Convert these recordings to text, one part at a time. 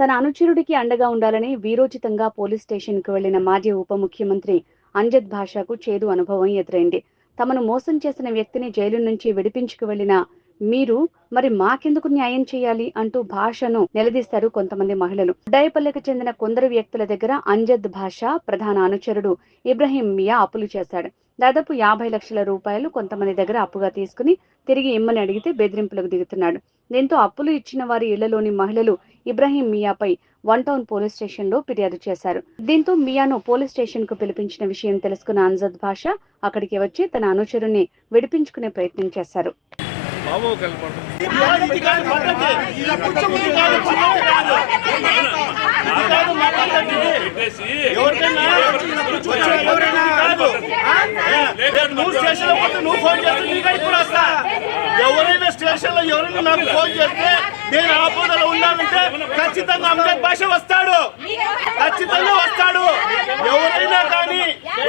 తన అనుచరుడికి అండగా ఉండాలని వీరోచితంగా పోలీస్ స్టేషన్కు వెళ్లిన మాజీ ఉప ముఖ్యమంత్రి అంజద్ భాషాకు చేదు అనుభవం ఎదురైంది. తమను మోసం చేసిన వ్యక్తిని జైలు నుంచి విడిపించుకు వెళ్లిన మీరు మరి మాకెందుకు న్యాయం చేయాలి అంటూ భాషను నిలదీశారు కొంతమంది మహిళలు. ఉడ్డాయిపల్లెకు చెందిన కొందరు వ్యక్తుల దగ్గర అంజద్ భాషా ప్రధాన అనుచరుడు ఇబ్రహీం మియా అప్పులు చేశాడు. దాదాపు 50 లక్షల రూపాయలు కొంతమంది దగ్గర అప్పుగా తీసుకుని తిరిగి ఇమ్మని అడిగితే బెదిరింపులకు దిగుతున్నాడు. దీంతో అప్పులు ఇచ్చిన వారి ఇళ్లలోని మహిళలు ఇబ్రహీం మియాపై 1 టౌన్ పోలీస్ స్టేషన్ లో ఫిర్యాదు చేశారు. దీంతో మియాను పోలీస్ స్టేషన్ కు పిలిపించిన విషయం తెలుసుకున్న అంజద్ భాషా అక్కడికి వచ్చి తన అనుచరుని విడిపించుకునే ప్రయత్నం చేశారు. ఎవరైనా స్టేషన్ లో ఎవరైనా నాకు ఫోన్ చేస్తే నేను ఆపదలో ఉన్నానంటే ఖచ్చితంగా అంజద్ భాష వస్తాడు, ఖచ్చితంగా వస్తాడు. ఎవరైనా కానీ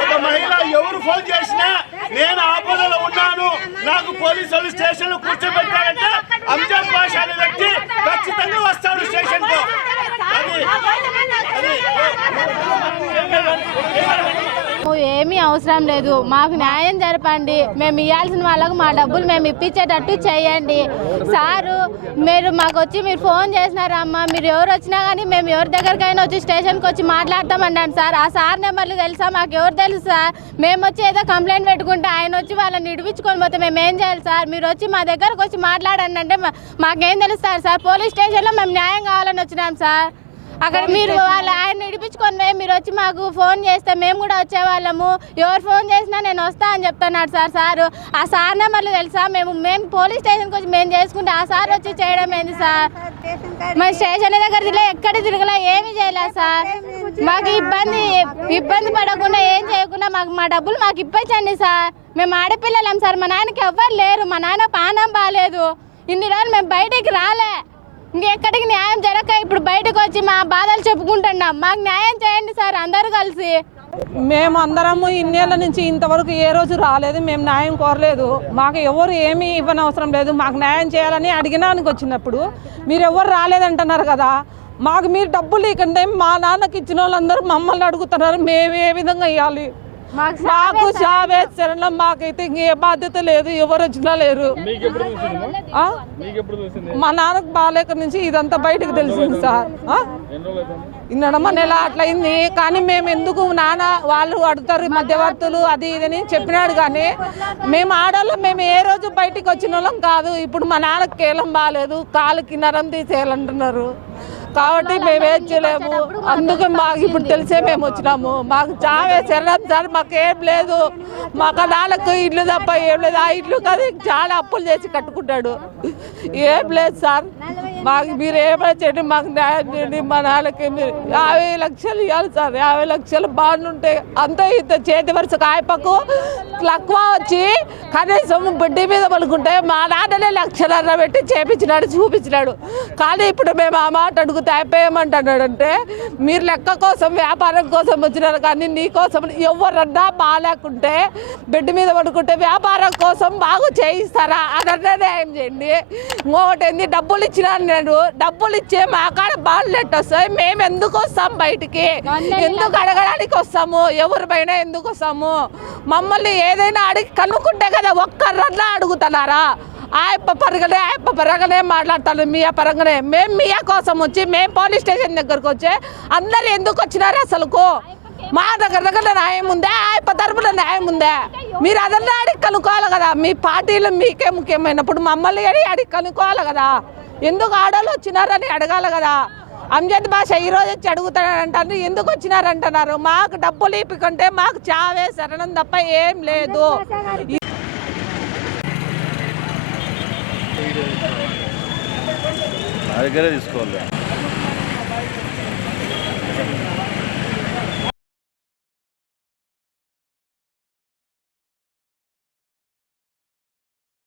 ఒక మహిళ ఎవరు ఫోన్ చేసినా నేను ఆపదలో ఉన్నాను, నాకు పోలీసులు స్టేషన్ లో కూర్చోబెట్టారంటే అంజద్ భాష అనే వ్యక్తి ఖచ్చితంగా వస్తాడు స్టేషన్ కు. ఏమీ అవసరం లేదు, మాకు న్యాయం జరపండి, మేము ఇవ్వాల్సిన వాళ్ళకు మా డబ్బులు మేము ఇప్పించేటట్టు చేయండి సారు. మీరు మాకు వచ్చి మీరు ఫోన్ చేసినారమ్మా, మీరు ఎవరు వచ్చినా కానీ మేము ఎవరి దగ్గరికైనా వచ్చి స్టేషన్కి వచ్చి మాట్లాడతామన్నాను సార్. ఆ సార్ నెంబర్లు తెలుసా? మాకు ఎవరు తెలుసు సార్? మేము వచ్చి ఏదో కంప్లైంట్ పెట్టుకుంటే ఆయన వచ్చి వాళ్ళని ఇడిపించుకొని పోతే మేము ఏం చేయాలి సార్? మీరు వచ్చి మా దగ్గరకు వచ్చి మాట్లాడండి అంటే మాకేం తెలుస్తారు సార్? పోలీస్ స్టేషన్లో మేము న్యాయం కావాలని వచ్చినాం సార్. అక్కడ మీరు ఆయన ఇడిపించుకొని మీరు వచ్చి మాకు ఫోన్ చేస్తే మేము కూడా వచ్చేవాళ్ళము. ఎవరు ఫోన్ చేసినా నేను వస్తా అని చెప్తున్నాడు సార్. సారు ఆ సార్ నెంబర్లు తెలుసా? మేము పోలీస్ స్టేషన్కి వచ్చి మేము చేసుకుంటే ఆ సార్ వచ్చి చేయడం ఏంది సార్? మన స్టేషన్ దగ్గర తిరగలే, ఎక్కడ తిరగలే, ఏమి చేయలేదు సార్. మాకు ఇబ్బంది పడకుండా ఏం చేయకుండా మా డబ్బులు మాకు ఇప్పించండి సార్. మేము ఆడపిల్లలేం సార్, మా నాన్నకి ఎవ్వరు లేరు, మా నాన్న పానం బాగాలేదు, ఇన్ని రోజులు మేము బయటికి రాలే. ఇంకెక్కడికి న్యాయం జరగక ఇప్పుడు బయటకు వచ్చి మా బాధలు చెప్పుకుంటున్నాం. మాకు న్యాయం చేయండి సార్ అందరూ కలిసి. మేము అందరము ఇన్నేళ్ల నుంచి ఇంతవరకు ఏ రోజు రాలేదు, మేము న్యాయం కోరలేదు. మాకు ఎవరు ఏమీ ఇవ్వనవసరం లేదు, మాకు న్యాయం చేయాలని అడిగినానికి వచ్చినప్పుడు మీరు ఎవరు రాలేదంటున్నారు కదా. మాకు మీరు డబ్బులు ఇవ్వకండి, మా నాన్నకి ఇచ్చిన వాళ్ళందరూ మమ్మల్ని అడుగుతున్నారు, మేము ఏ విధంగా ఇవ్వాలి? మాకు చావే శరణం, మాకైతే ఇంకే బాధ్యత లేదు, ఎవరు వచ్చినా లేరు. మా నాన్నకు బాగాలేక నుంచి ఇదంతా బయటకు తెలిసింది సార్. ఇన్నడమ్మ నెల అట్లయింది కానీ మేము ఎందుకు నాన్న వాళ్ళు అడుగుతారు మధ్యవర్తులు అది ఇదని చెప్పినాడు. కానీ మేము ఆడవాళ్ళం, మేము ఏ రోజు బయటికి వచ్చిన వాళ్ళం కాదు. ఇప్పుడు మా నాన్నకి కేలం బాగాలేదు, కాలుకి నరం తీసేయాలంటున్నారు కాబట్టి మేము ఏం చేయలేము. అందుకే మాకు ఇప్పుడు తెలిసే మేము వచ్చినాము. మాకు చావే శరణం సార్, మాకేం లేదు. మాకు నాన్నకు ఇల్లు తప్ప ఏం లేదు. ఆ ఇల్లు కదా చాలా అప్పులు చేసి కట్టుకుంటాడు, ఏం లేదు సార్. మాకు మీరు ఏమైనా చేయండి, మాకు న్యాయం చేయండి. మా నాన్నకి మీరు 50 లక్షలు ఇవ్వాలి సార్. 50 లక్షలు బాగుంటే అంత ఇంత చేతి వరుస కాయపకు తక్కువ వచ్చి కనీసం బడ్డీ మీద పడుకుంటే మా నాన్ననే 1.5 లక్షలు పెట్టి చేపించినాడు, చూపించినాడు. కానీ ఇప్పుడు మేము ఆ మాట అడుగుతే అయిపోయామంటున్నాడంటే మీరు లెక్క కోసం వ్యాపారం కోసం వచ్చినారు కానీ నీ కోసం ఎవరన్నా బాగాలేకుంటే బెడ్ మీద పడుకుంటే వ్యాపారం కోసం బాగు చేయిస్తారా? అదన్నా న్యాయం చేయండి. ఇంకొకటి ఏంది, డబ్బులు ఇచ్చినాను నేను, డబ్బులు ఇచ్చే మా కాడ బాగులెట్ వస్తాయి, మేము ఎందుకు వస్తాం బయటికి? ఎందుకు అడగడానికి వస్తాము? ఎవరి పైన ఎందుకు వస్తాము? మమ్మల్ని ఏదైనా అడిగి కనుక్కుంటే కదా, ఒక్కరన్నా అడుగుతున్నారా? ఆయప్ప పరంగానే మాట్లాడతాను, మియా పరంగానే. మేము మియా కోసం వచ్చి మేము పోలీస్ స్టేషన్ దగ్గరకు వచ్చి అందరు ఎందుకు వచ్చినారు? అసలుకు మా దగ్గర న్యాయం ఉందే, ఆయప్ప తరపున న్యాయం ఉందే? మీరు అదన్నా అడిగి కనుక్కోవాలి కదా. మీ పార్టీలు మీకే ముఖ్యమైనప్పుడు మమ్మల్ని అడిగి కనుక్కోవాలి కదా. ఎందుకు ఆడవాళ్ళు వచ్చినారని అడగాలి కదా. అంజద్ భాష ఈరోజు వచ్చి అడుగుతాడంటారు, ఎందుకు వచ్చినారంటున్నారు. మాకు డబ్బులు ఇప్పుకుంటే మాకు చావే శరణం తప్ప ఏం లేదు. దగ్గరే తీసుకోవాలి.